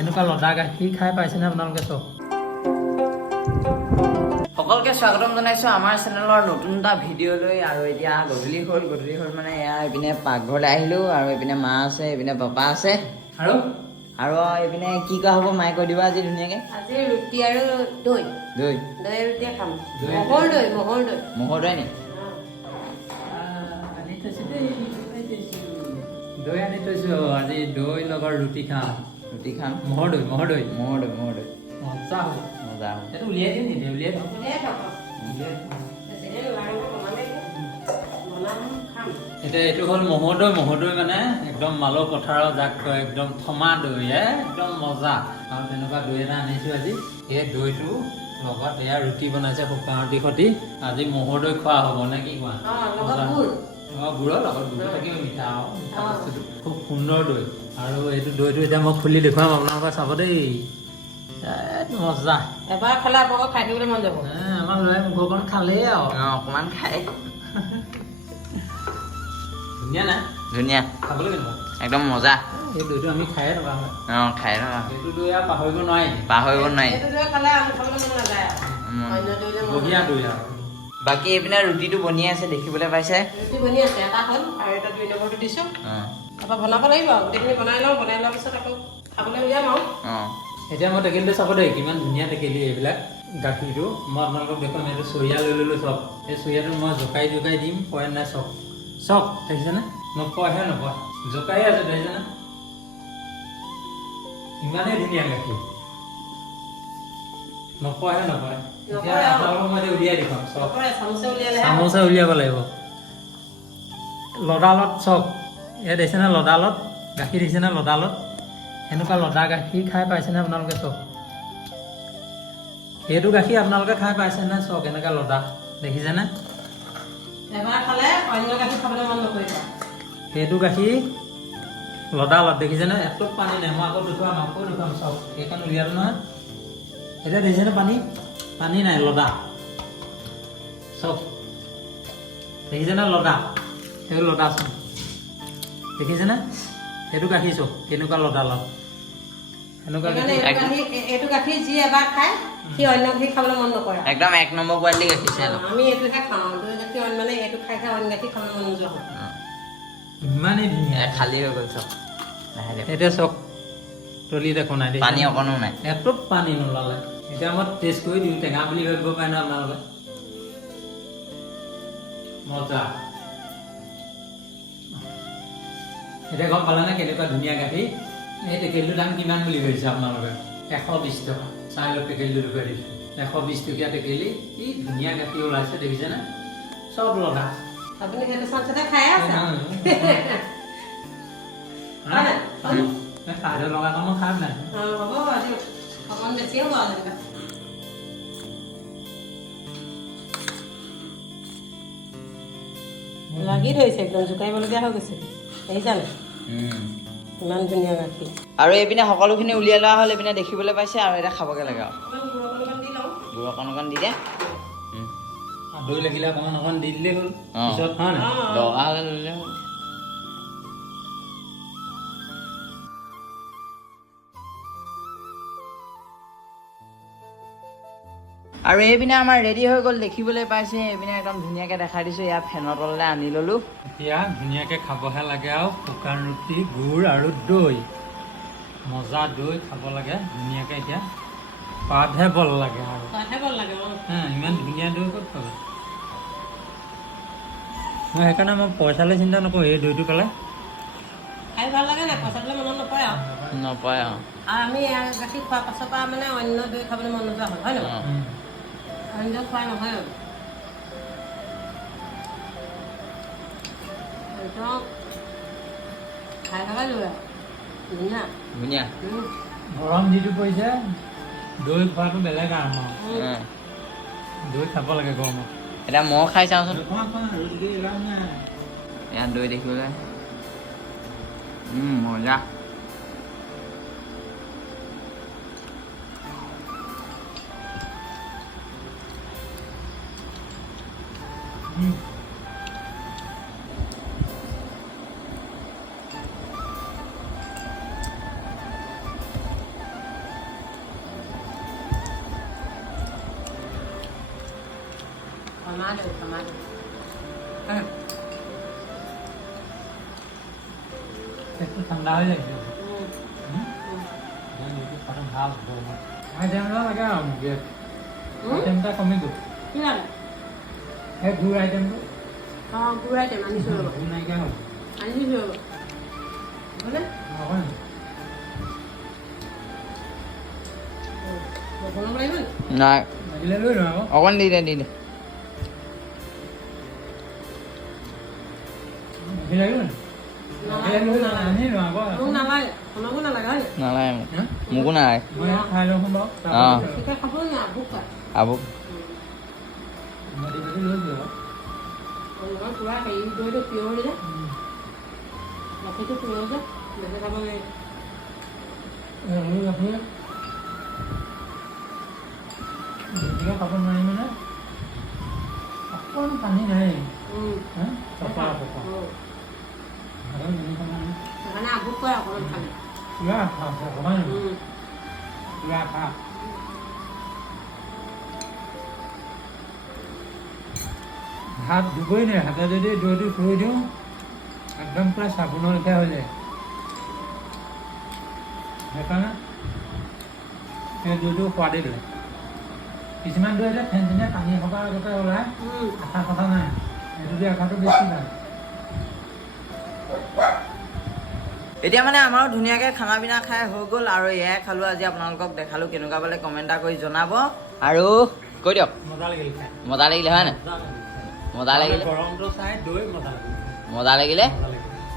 এনেকুৱা লদা গাখীৰ খাই পাইছেনে আপোনালোকে চব? সকলকে স্বাগতম জনাইছোঁ আমাৰ চেনেলৰ নতুন এটা ভিডিঅ' লৈ। আৰু এতিয়া গধূলি হ'ল মানে এয়া এইপিনে পাকঘৰলৈ আহিলোঁ আৰু এইপিনে মা আছে, এইপিনে পাপা আছে আৰু এইপিনে কি কৰা হ'ব মায়ে কৈ দিবা আজি ধুনীয়াকৈ। আজি ৰুটি আৰু দৈ দৈ ৰুটিয়ে খাম। মহৰ দৈ নি? দৈ আনি থৈছোঁ আজি দৈ লগত ৰুটি খাম। মহৰ দৈ মজা হ'ব। এইটো উলিয়াই দিম নেকি? উলিয়াই দিম। এতিয়া এইটো হ'ল মহৰ দৈ মানে একদম মালৌ পথাৰৰ যাক কয় একদম থমা দৈ একদম মজা। আৰু তেনেকুৱা দৈ এটা আনিছোঁ আজি। এই দৈটো লগত এয়া ৰুটি বনাইছে শুকান ৰুটি সৈতে। আজি মহৰ দৈ খোৱা হ'ব নে কি কোৱা? গুড়ৰ লগত গুড় থাকিব মিঠা আৰু বস্তুটো খুব সুন্দৰ দৈ। আৰু এইটো দৈটো এতিয়া মই খুলি দেখুৱাম আপোনালোকে চাব দেই। মজা এবাৰ খালে আপোনালোকক খাই থাকিবলৈ মন যাব। আমাৰ ল'ৰাই মুখখন খালেই আৰু অকণমান খাই ধুনীয়া নাই? ধুনীয়া, খাবলৈ কেনেকুৱা? একদম মজা। এই দৈটো আমি খায়ে থকা হয়। খাই থকা সেইটো দৈ আৰু পাহৰিব নোৱাৰি। এইটো দৈ খালে আমি খাবলৈ মন নাযায় আৰু। অন্য দৈলে মন বঢ়িয়া দৈ আৰু। বাকী এইপিনে ৰুটিটো বনিয়ে আছে দেখিবলৈ পাইছে। ৰুটি বনি আছে, এটা হ'ল আৰু এটা 2 নম্বৰটো দিছোঁ। তাৰপৰা বনাব লাগিব আৰু গোটেইখিনি বনাই লোৱাৰ পিছত আকৌ খাবলৈ উলিয়াম আৰু। এতিয়া মই টেকেলিটো চাব দেই, কিমান ধুনীয়া টেকেলি এইবিলাক। গাখীৰটো মই আপোনালোকক দেখুৱাম। এইটো চৰিয়া লৈ ল'লোঁ চব। এই চৰিয়াটো মই জোকাই দিম, পৰে নাই চব দেখিছেনে? নপয়হে নপয়, জোকাই আছে দেখিছেনে? ইমানেই ধুনীয়া গাখীৰ, নপয়হে নপয়। এতিয়া আপোনালোকক মই উলিয়াই দেখুৱাম চব। চামুচে উলিয়াব লাগিব। লদালত চব এয়া দেখিছেনে? লদালত গাখীৰ দেখিছেনে? লদালত এনেকুৱা লদা গাখীৰ খাই পাইছেনে আপোনালোকে চব? সেইটো গাখীৰ আপোনালোকে খাই পাইছেনে চব? এনেকুৱা লদা দেখিছেনে? এবাৰ খালে অন্য গাখীৰ খাবলৈ মন নকৰিব। সেইটো গাখীৰ লদালত দেখিছেনে? এটুপ পানী নাই। মই আকৌ দেখুৱাম চব। সেইখন উলিয়ালোঁ নহয়। এতিয়া দেখিছেনে? পানী নাই, লদা চব দেখিছেনে? লদা, সেইটো লদা চব দেখিছেনে? সেইটো গাখীৰ চব কেনেকুৱা লদালত। এইটো গাখীৰ যি এবাৰ খায় সি অন্য গাখীৰ খাবলৈ মন নকৰে। একদম 1 নম্বৰ কোৱালিটি গাখীৰ চাই লওক। আমি এইটোহে খাওঁ। দৈ গাখীৰ মানে এইটো খাই অন্য গাখীৰ খাবলৈ মন নোযোৱা হ'ল। ইমানেই ধুনীয়া খালী হৈ গ'ল চব। এতিয়া চব তলি দেখো নাই, পানী অকণো নাই, এটুপ পানী নোলালে। এতিয়া মই টেষ্ট কৰি দিওঁ, টেঙা বুলি ভাবিব পাৰে ন আপোনালোকে। মজা। এতিয়া গম পালে নে কেনেকুৱা ধুনীয়া গাখীৰ? এই টেকেলিটোৰ দাম কিমান বুলি ভাবিছে আপোনালোকে? 120 টকা। চাই লওক টেকেলিটো দেখুৱাই দিছোঁ। 120 টকীয়া টেকেলি। কি ধুনীয়া গাখীৰ ওলাইছে দেখিছেনে? চব লগা। আপুনি সেইটো চাঞ্চতে খাই আছে। কাজৰ লগা মই খাম নাই। হ'ব আজি অকণমান বেছি হ'ব আৰু যেনিবা। লাগি ধৰিছে, একদম জোকাৰিবলগীয়া হৈ গৈছে। দেখিছানে ইমান ধুনীয়া গাখীৰ। আৰু এইপিনে সকলোখিনি উলিয়াই লোৱা হ'ল। এইপিনে দেখিবলৈ পাইছে আৰু এতিয়া খাবগৈ লাগে আৰু। গুড় অকণ দি দে। দৈ লাগিলে অকণ দি দিলেই হ'ল। পিছত হয় নাই? দৰকাৰ হ'লে ল'লে হ'ল। আৰু এইপিনে আমাৰ ৰেডি হৈ গ'ল দেখিবলৈ পাইছে। এইপিনে একদম ধুনীয়াকৈ দেখাই দিছোঁ। ইয়াত ফেনৰ তললৈ আনি ল'লোঁ। এতিয়া ধুনীয়াকৈ খাবহে লাগে আৰু শুকান ৰুটি, গুড় আৰু দৈ। মজা দৈ খাব লাগে ধুনীয়াকৈ। এতিয়া পাতহে বল লাগে আৰু ইমান ধুনীয়া দৈ ক'ত পাব? মই সেইকাৰণে পইচালৈ চিন্তা নকৰোঁ। এই দৈটো পালে খাই ভাল লাগে নাই? পইচাটোলৈ মনত নপৰে আৰু। নপৰে আৰু আমি গাখীৰ খোৱাৰ পাছৰ পৰা মানে অন্য দৈ খাবলৈ মন নোযোৱা হ'ল, হয় নহয়? অন্য খোৱা নহয় আৰু একদম খাই থকা দৈ আৰু ধুনীয়া। গৰম যিটো পৰিছে, দৈ খোৱাটো বেলেগ আৰু। দৈ খাব লাগে গৰমত। এতিয়া মই খাই চাওঁচোন। ইয়াত দৈ দেখিবলৈ মজা। একটু ঠান্ডা হয়ে যায় ভাল আইটেমটা লাগে আইটেমটা কমি গ'ল সেই গুড় আইটেমটো গুড় নাইকিয়া হ'ল নাই লাগিলে লৈ লওঁ আকৌ অকণ দি দে লাগিলে আনি লওঁ আকৌ নালাগে মোকো নালাগে মই খাই লওঁ বাৰু অঁ আবুক মাটি লৈ যোৱা খাব নোৱাৰি মানে অকণ পানী নাই চপা পুৰা খা হাত ধুবই নাই হাতে যদি দৈটো থৈ দিওঁ একদম পুৰা চাবোনৰ লেখীয়া হৈ যায় সেইকাৰণে সেই দৈটো সোৱাদেই দিলে কিছুমান দৈ যে ফেনফেনীয়া পানী এসোপা আগতে ওলাই আঠা কথা নাই এইটো দি আঠাটো বেছি ভাল এতিয়া মানে আমাৰো ধুনীয়াকৈ খানা পিনা খাই হৈ গ'ল আৰু এয়াই খালোঁ আজি আপোনালোকক দেখালোঁ কেনেকুৱা পালে কমেণ্ট এটা কৰি জনাব আৰু কৈ দিয়ক মজা লাগিলে হয় নাই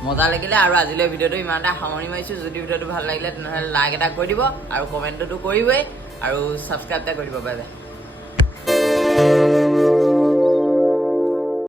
মজা লাগিলে আৰু আজিলৈ ভিডিঅ'টো ইমানতে সামৰণি মাৰিছোঁ যদি ভিডিঅ'টো ভাল লাগিলে তেনেহ'লে লাইক এটা কৰি দিব আৰু কমেণ্টটো কৰিবই আৰু ছাবস্ক্ৰাইব এটা কৰি দিব বাই বাই